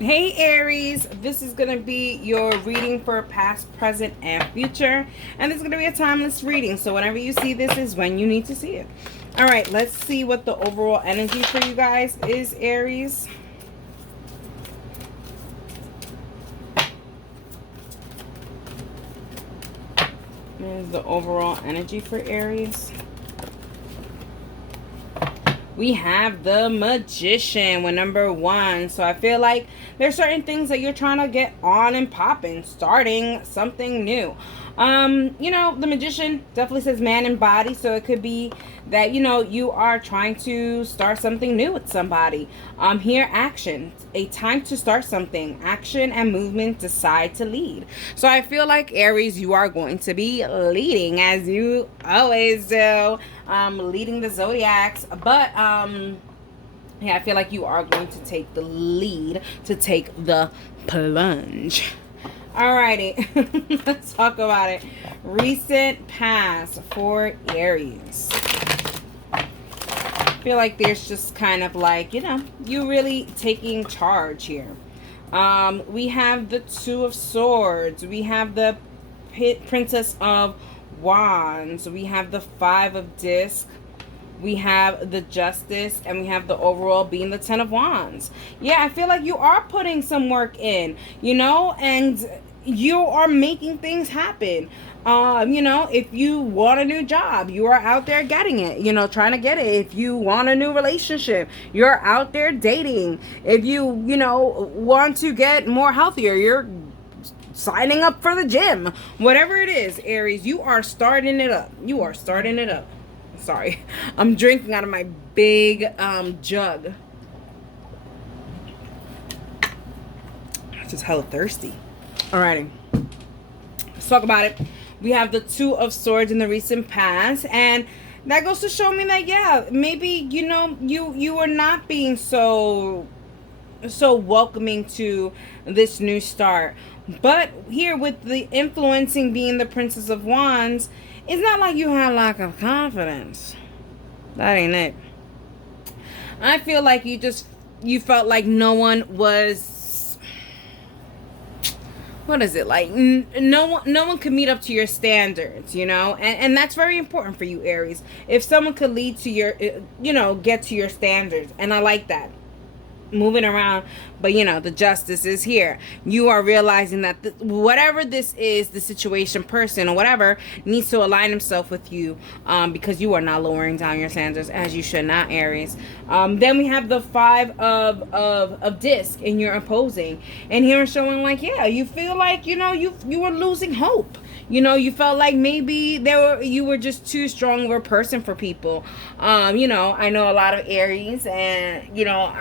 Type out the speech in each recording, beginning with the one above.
Hey Aries, this is going to be your reading for past, present, and future. And this is going to be a timeless reading. So whenever you see this is when you need to see it. All right, let's see what the overall energy for you guys is, Aries. There's the overall energy for Aries. We have the Magician with number 1. So I feel like there's certain things that you're trying to get on and popping, starting something new. You know, the Magician definitely says man and body, so it could be that, you know, you are trying to start something new with somebody. Here, action. A time to start something. Action and movement, decide to lead. So I feel like, Aries, you are going to be leading, as you always do. Leading the zodiacs, but yeah, I feel like you are going to take the lead, to take the plunge. Alrighty, let's talk about it. Recent past for Aries. I feel like there's just kind of like, you know, you really taking charge here. We have the Two of Swords. We have the Princess of Wands. We have the Five of Discs. We have the Justice, and we have the overall being the Ten of Wands. Yeah, I feel like you are putting some work in, you know, and you are making things happen. You know, if you want a new job, you are out there getting it, you know, trying to get it. If you want a new relationship, you're out there dating. If you, you know, want to get more healthier, you're signing up for the gym. Whatever it is, Aries, you are starting it up. You are starting it up. Sorry, I'm drinking out of my big jug. I'm just hella thirsty. Alrighty, let's talk about it. We have the Two of Swords in the recent past, and that goes to show me that, yeah, maybe, you know, you are not being so welcoming to this new start. But here, with the influencing being the Princess of Wands, it's not like you have lack of confidence. That ain't it. I feel like you felt like no one was, what is it, like no one could meet up to your standards, you know, and that's very important for you, Aries. If someone could lead to your, you know, get to your standards, and I like that. Moving around, but you know, the Justice is here. You are realizing that whatever this is, the situation, person, or whatever, needs to align himself with you, because you are not lowering down your standards, as you should not, Aries. Then we have the Five of Disc, and you're opposing, and here it's showing like, yeah, you feel like, you know, you were losing hope. You know, you felt like maybe you were just too strong of a person for people. You know, I know a lot of Aries, and you know,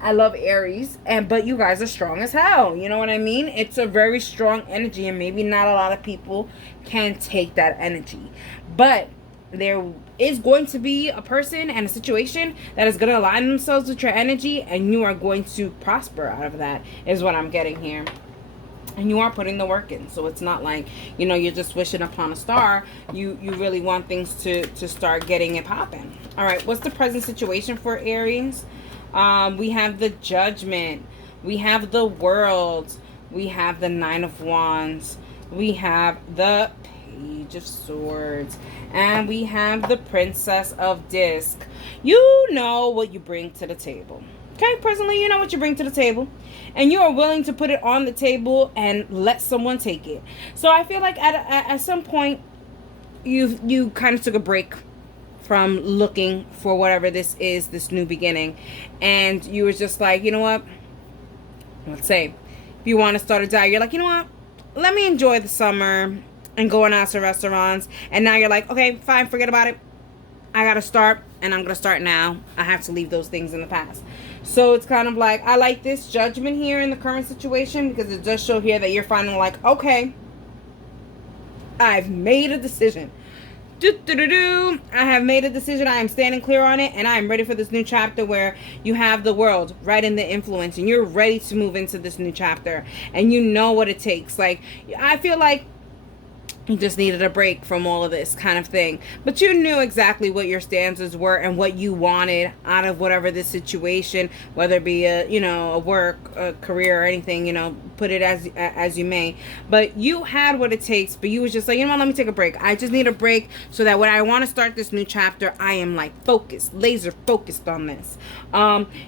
I love Aries, but you guys are strong as hell. You know what I mean? It's a very strong energy, and maybe not a lot of people can take that energy. But there is going to be a person and a situation that is going to align themselves with your energy, and you are going to prosper out of that, is what I'm getting here. And you are putting the work in. So it's not like, you know, you're just wishing upon a star. You really want things to start getting it popping. All right, what's the present situation for Aries? We have the Judgment. We have the World. We have the Nine of Wands. We have the Page of Swords. And we have the Princess of Disc. You know what you bring to the table. Okay, presently, you know what you bring to the table, and you are willing to put it on the table and let someone take it. So I feel like at some point, you kind of took a break from looking for whatever this is, this new beginning, and you were just like, you know what? Let's say, if you want to start a diet, you're like, you know what? Let me enjoy the summer and going out to restaurants, and now you're like, okay, fine, forget about it. I gotta start, and I'm gonna start now. I have to leave those things in the past. So it's kind of like, I like this Judgment here in the current situation, because it does show here that you're finally like, okay, I've made a decision. I have made a decision. I am standing clear on it, and I am ready for this new chapter where you have the World right in the influence, and you're ready to move into this new chapter, and you know what it takes. Like, I feel like You just needed a break from all of this kind of thing. But you knew exactly what your stances were and what you wanted out of whatever this situation, whether it be a work, a career, or anything, put it as you may. But you had what it takes, but you was just like, let me take a break. I just need a break so that when I want to start this new chapter, I am like focused, laser focused on this.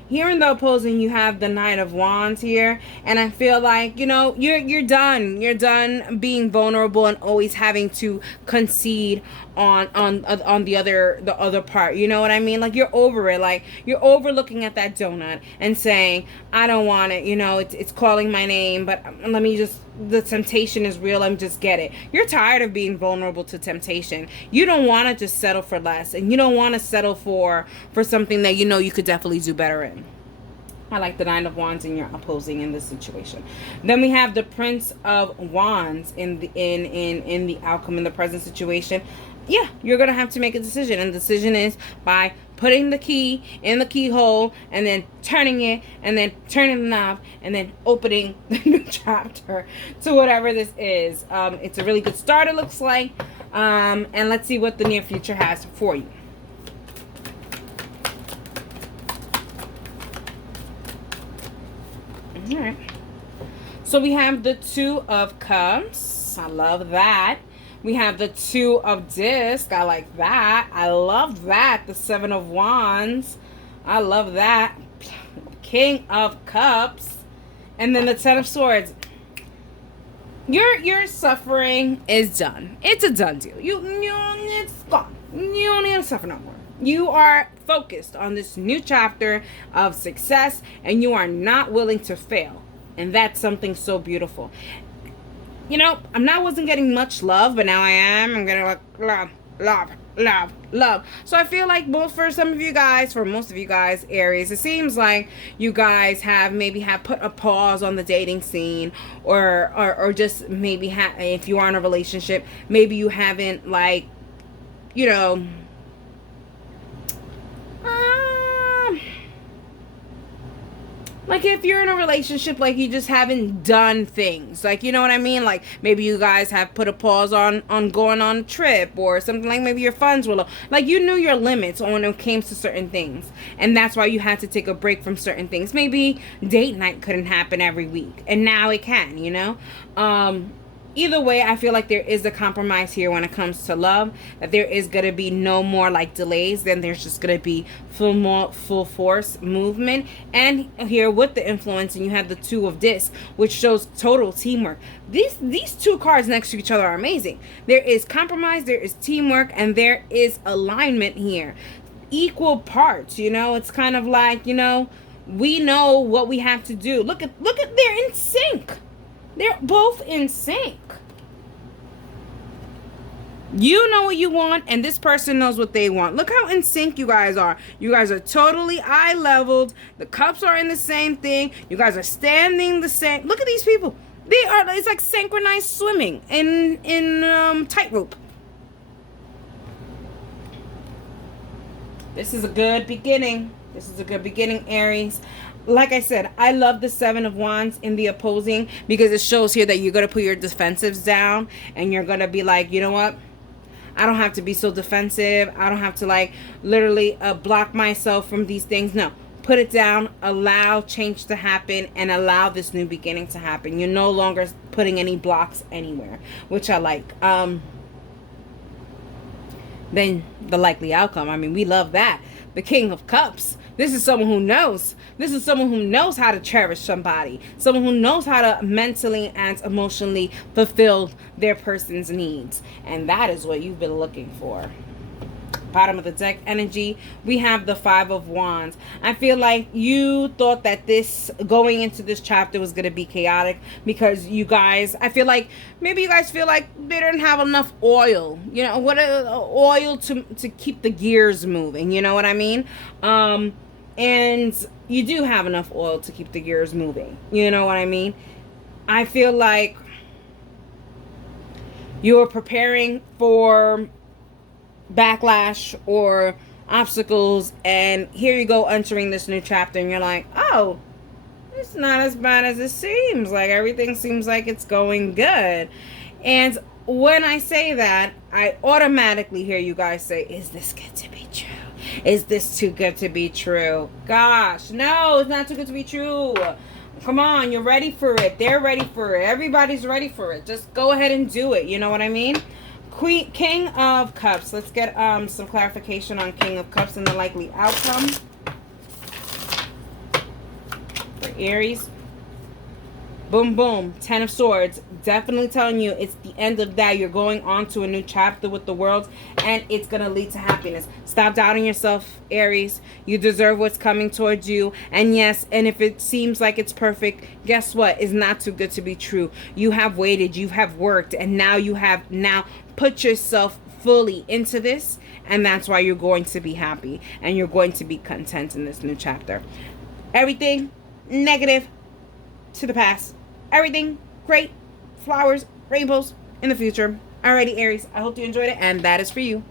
Here in the opposing, you have the Knight of Wands here, and I feel like, you're done. You're done being vulnerable and always having to concede on the other part. You know what I mean? Like, you're over it. Like, you're over looking at that donut and saying, I don't want it. It's calling my name, but let me just, the temptation is real. Let me just get it. You're tired of being vulnerable to temptation. You don't want to just settle for less, and you don't want to settle for something that you could definitely do better in. I like the Nine of Wands in your opposing in this situation. Then we have the Prince of Wands in the outcome in the present situation. Yeah, you're gonna have to make a decision, and the decision is by putting the key in the keyhole and then turning it and then turning the knob and then opening the new chapter to whatever this is. It's a really good start, it looks like. And let's see what the near future has for you. All right. So we have the Two of Cups. I love that. We have the Two of Discs. I like that. I love that. The Seven of Wands. I love that. King of Cups. And then the Ten of Swords. Your suffering is done. It's a done deal. It's gone. You don't need to suffer no more. You are focused on this new chapter of success, and you are not willing to fail. And that's something so beautiful. Wasn't getting much love, but now I am. I'm getting like love. So I feel like both for some of you guys, for most of you guys, Aries, it seems like you guys have put a pause on the dating scene, or just maybe if you are in a relationship, maybe you haven't like if you're in a relationship, like you just haven't done things, like, you know what I mean? Like maybe you guys have put a pause on going on a trip or something, like maybe your funds were low. Like you knew your limits when it came to certain things, and that's why you had to take a break from certain things. Maybe date night couldn't happen every week, and now it can, Either way, I feel like there is a compromise here when it comes to love, that there is going to be no more like delays. Then there's just going to be full force movement. And here with the influence, and you have the Two of Discs, which shows total teamwork. These two cards next to each other are amazing. There is compromise, there is teamwork, and there is alignment here. Equal parts, it's kind of like, we know what we have to do. Look at they're in sync. They're both in sync. You know what you want, and this person knows what they want. Look how in sync you guys are. You guys are totally eye leveled. The cups are in the same thing. You guys are standing the same. Look at these people. It's like synchronized swimming in tightrope. This is a good beginning. Aries. Like I said, I love the Seven of Wands in the opposing, because it shows here that you're going to put your defensives down, and you're going to be like, you know what? I don't have to be so defensive. I don't have to literally block myself from these things. No, put it down, allow change to happen, and allow this new beginning to happen. You're no longer putting any blocks anywhere, which I like. Then the likely outcome, I mean, we love that. The King of Cups. This is someone who knows. This is someone who knows how to cherish somebody. Someone who knows how to mentally and emotionally fulfill their person's needs. And that is what you've been looking for. Bottom of the deck energy, we have the Five of Wands. I feel like you thought that going into this chapter was going to be chaotic, because you guys, I feel like maybe you guys feel like they didn't have enough oil, oil to keep the gears moving, you know what I mean? And you do have enough oil to keep the gears moving, you know what I mean? I feel like you're preparing for backlash or obstacles, and here you go entering this new chapter, and you're like, oh, it's not as bad as it seems. Like everything seems like it's going good. And when I say that, I automatically hear you guys say, is this good to be true? Is this too good to be true? Gosh, no, it's not too good to be true. Come on, you're ready for it. They're ready for it. Everybody's ready for it. Just go ahead and do it. You know what I mean? King of Cups. Let's get some clarification on King of Cups and the likely outcome for Aries. Boom, boom. 10 of Swords. Definitely telling you it's the end of that. You're going on to a new chapter with the world, and it's going to lead to happiness. Stop doubting yourself, Aries. You deserve what's coming towards you. And yes, and if it seems like it's perfect, guess what? It's not too good to be true. You have waited, you have worked, and now you have put yourself fully into this, and that's why you're going to be happy, and you're going to be content in this new chapter. Everything negative to the past. Everything great. Flowers, rainbows in the future. Alrighty, Aries. I hope you enjoyed it, and that is for you.